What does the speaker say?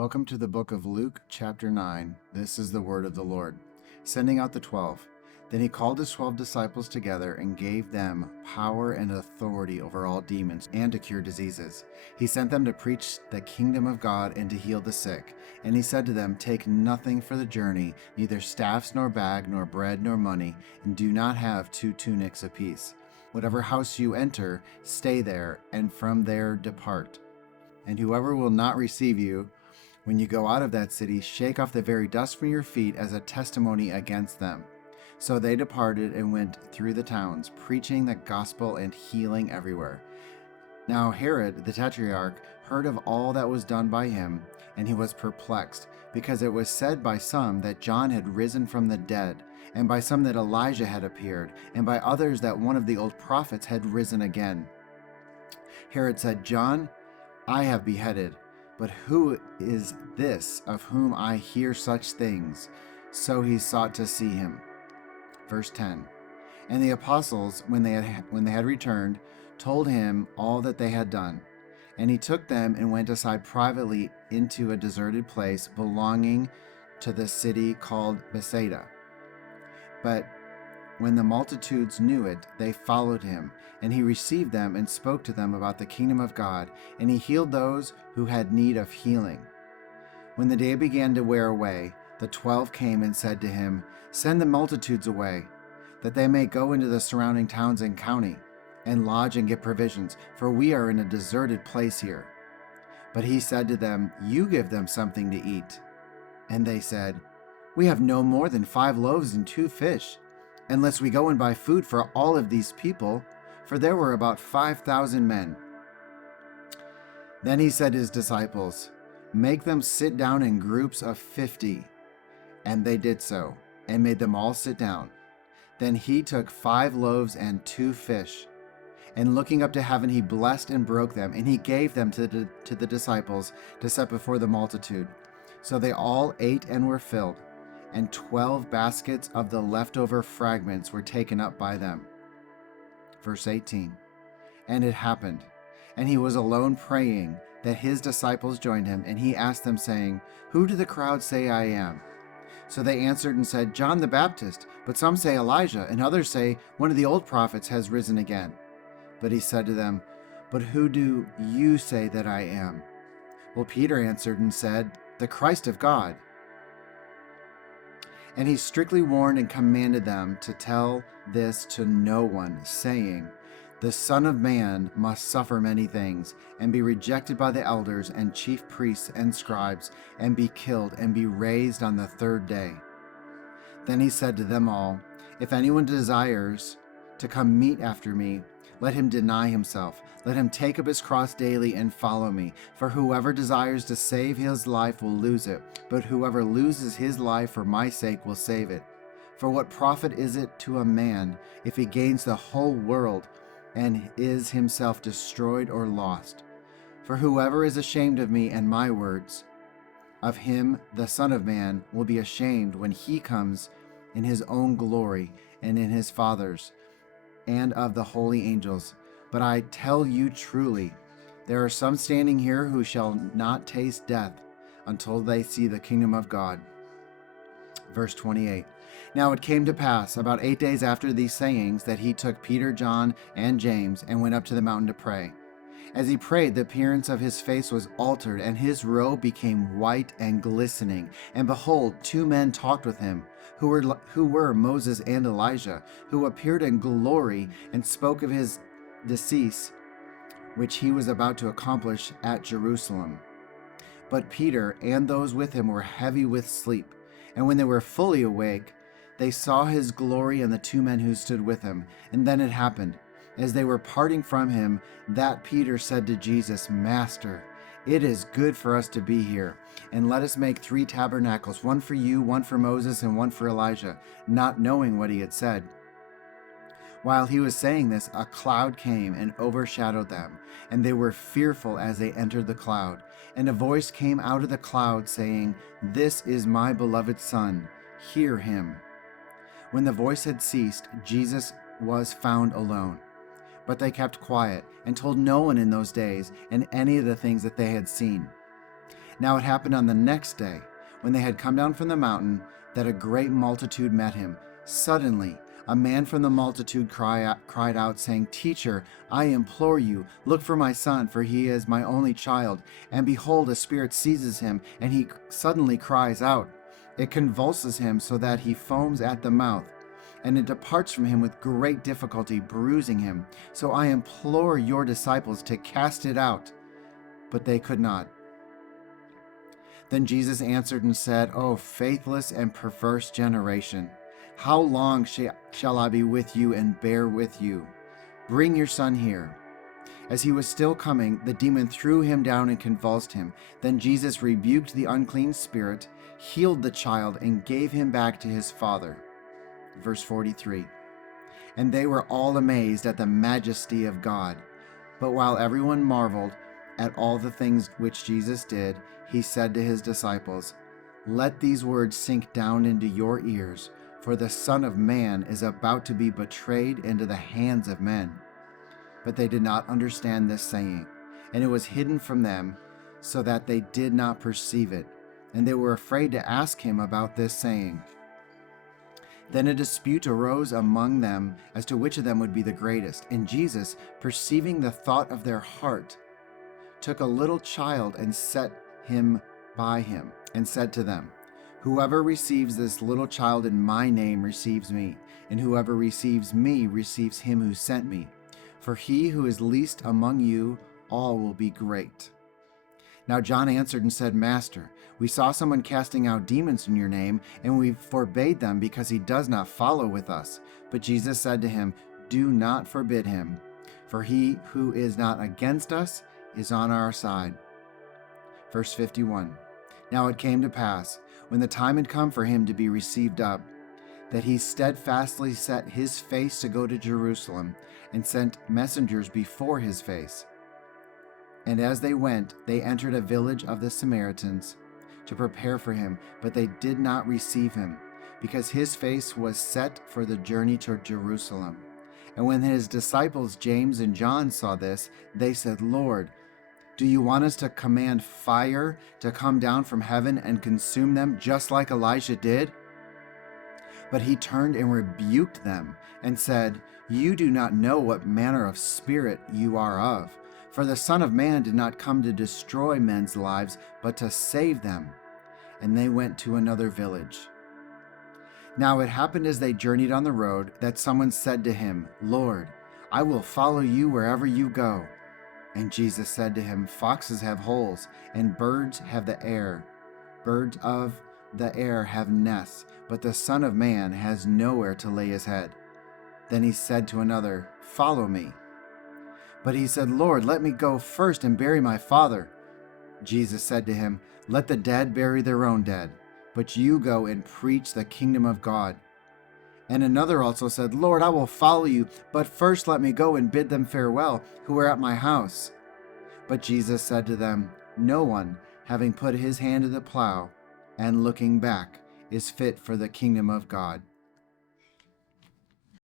Welcome to the book of Luke, chapter 9. This is the word of the Lord. Sending out the 12. Then he called his 12 disciples together and gave them power and authority over all demons and to cure diseases. He sent them to preach the kingdom of God and to heal the sick. And he said to them, "Take nothing for the journey, neither staffs nor bag, nor bread nor money, and do not have 2 tunics apiece. Whatever house you enter, stay there, and from there depart. And whoever will not receive you, when you go out of that city, shake off the very dust from your feet as a testimony against them." So they departed and went through the towns, preaching the gospel and healing everywhere. Now Herod the Tetrarch heard of all that was done by him, and he was perplexed, because it was said by some that John had risen from the dead, and by some that Elijah had appeared, and by others that one of the old prophets had risen again. Herod said, "John I have beheaded, but who is this of whom I hear such things?" So he sought to see him. Verse 10. And the apostles, when they had returned, told him all that they had done. And he took them and went aside privately into a deserted place belonging to the city called Bethsaida. But when the multitudes knew it, they followed him, and he received them and spoke to them about the kingdom of God, and he healed those who had need of healing. When the day began to wear away, the 12 came and said to him, "Send the multitudes away, that they may go into the surrounding towns and county, and lodge and get provisions, for we are in a deserted place here." But he said to them, "You give them something to eat." And they said, "We have no more than 5 loaves and 2 fish. Unless we go and buy food for all of these people," for there were about 5,000 men. Then he said to his disciples, "Make them sit down in groups of 50. And they did so, and made them all sit down. Then he took 5 loaves and 2 fish, and looking up to heaven, he blessed and broke them, and he gave them to the disciples to set before the multitude. So they all ate and were filled. And 12 baskets of the leftover fragments were taken up by them. Verse 18. And it happened, and he was alone praying, that his disciples joined him, and he asked them, saying, "Who do the crowd say I am?" So they answered and said, "John the Baptist, but some say Elijah, and others say one of the old prophets has risen again." But he said to them, "But who do you say that I am?" Well, Peter answered and said, "The Christ of God." And he strictly warned and commanded them to tell this to no one, saying, "The Son of Man must suffer many things, and be rejected by the elders and chief priests and scribes, and be killed, and be raised on the 3rd day." Then he said to them all, "If anyone desires to come meet after me, let him deny himself. Let him take up his cross daily and follow me. For whoever desires to save his life will lose it, but whoever loses his life for my sake will save it. For what profit is it to a man if he gains the whole world and is himself destroyed or lost? For whoever is ashamed of me and my words, of him the Son of Man will be ashamed when he comes in his own glory and in his Father's and of the holy angels. But I tell you truly, there are some standing here who shall not taste death until they see the kingdom of God." Verse 28. Now it came to pass, about 8 days after these sayings, that he took Peter, John, and James, and went up to the mountain to pray. As he prayed, the appearance of his face was altered, and his robe became white and glistening. And behold, 2 men talked with him, who were Moses and Elijah, who appeared in glory and spoke of his decease, which he was about to accomplish at Jerusalem. But Peter and those with him were heavy with sleep. And when they were fully awake, they saw his glory and the 2 men who stood with him. And then it happened, as they were parting from him, that Peter said to Jesus, "Master, it is good for us to be here, and let us make 3 tabernacles, one for you, one for Moses, and one for Elijah," not knowing what he had said. While he was saying this, a cloud came and overshadowed them, and they were fearful as they entered the cloud. And a voice came out of the cloud saying, "This is my beloved Son, hear him." When the voice had ceased, Jesus was found alone. But they kept quiet and told no one in those days and any of the things that they had seen. Now it happened on the next day, when they had come down from the mountain, that a great multitude met him. Suddenly, a man from the multitude cried out, saying, Teacher, I implore you, look for my son, for he is my only child. And behold, a spirit seizes him, and he suddenly cries out. It convulses him so that he foams at the mouth, and it departs from him with great difficulty, bruising him. So I implore your disciples to cast it out. But they could not. Then Jesus answered and said, O faithless and perverse generation, how long shall I be with you and bear with you? Bring your son here. As he was still coming, the demon threw him down and convulsed him. Then Jesus rebuked the unclean spirit, healed the child, and gave him back to his father. Verse 43. And they were all amazed at the majesty of God. But while everyone marveled at all the things which Jesus did, he said to his disciples, Let these words sink down into your ears, for the Son of Man is about to be betrayed into the hands of men. But they did not understand this saying, and it was hidden from them, so that they did not perceive it. And they were afraid to ask him about this saying. Then a dispute arose among them as to which of them would be the greatest. And Jesus, perceiving the thought of their heart, took a little child and set him by him, and said to them, Whoever receives this little child in my name receives me, and whoever receives me receives him who sent me. For he who is least among you all will be great. Now John answered and said, Master, we saw someone casting out demons in your name, and we forbade them because he does not follow with us. But Jesus said to him, Do not forbid him, for he who is not against us is on our side. Verse 51. Now it came to pass, when the time had come for him to be received up, that he steadfastly set his face to go to Jerusalem, and sent messengers before his face. And as they went, they entered a village of the Samaritans to prepare for him, but they did not receive him, because his face was set for the journey to Jerusalem. And when his disciples James and John saw this, they said, Lord, do you want us to command fire to come down from heaven and consume them, just like Elijah did? But he turned and rebuked them and said, You do not know what manner of spirit you are of. For the Son of Man did not come to destroy men's lives, but to save them. And they went to another village. Now it happened as they journeyed on the road that someone said to him, Lord, I will follow you wherever you go. And Jesus said to him, Foxes have holes, and birds have the air. Birds of the air have nests, but the Son of Man has nowhere to lay his head. Then he said to another, Follow me. But he said, Lord, let me go first and bury my father. Jesus said to him, Let the dead bury their own dead, but you go and preach the kingdom of God. And another also said, Lord, I will follow you, but first let me go and bid them farewell, who are at my house. But Jesus said to them, No one, having put his hand to the plow, and looking back, is fit for the kingdom of God.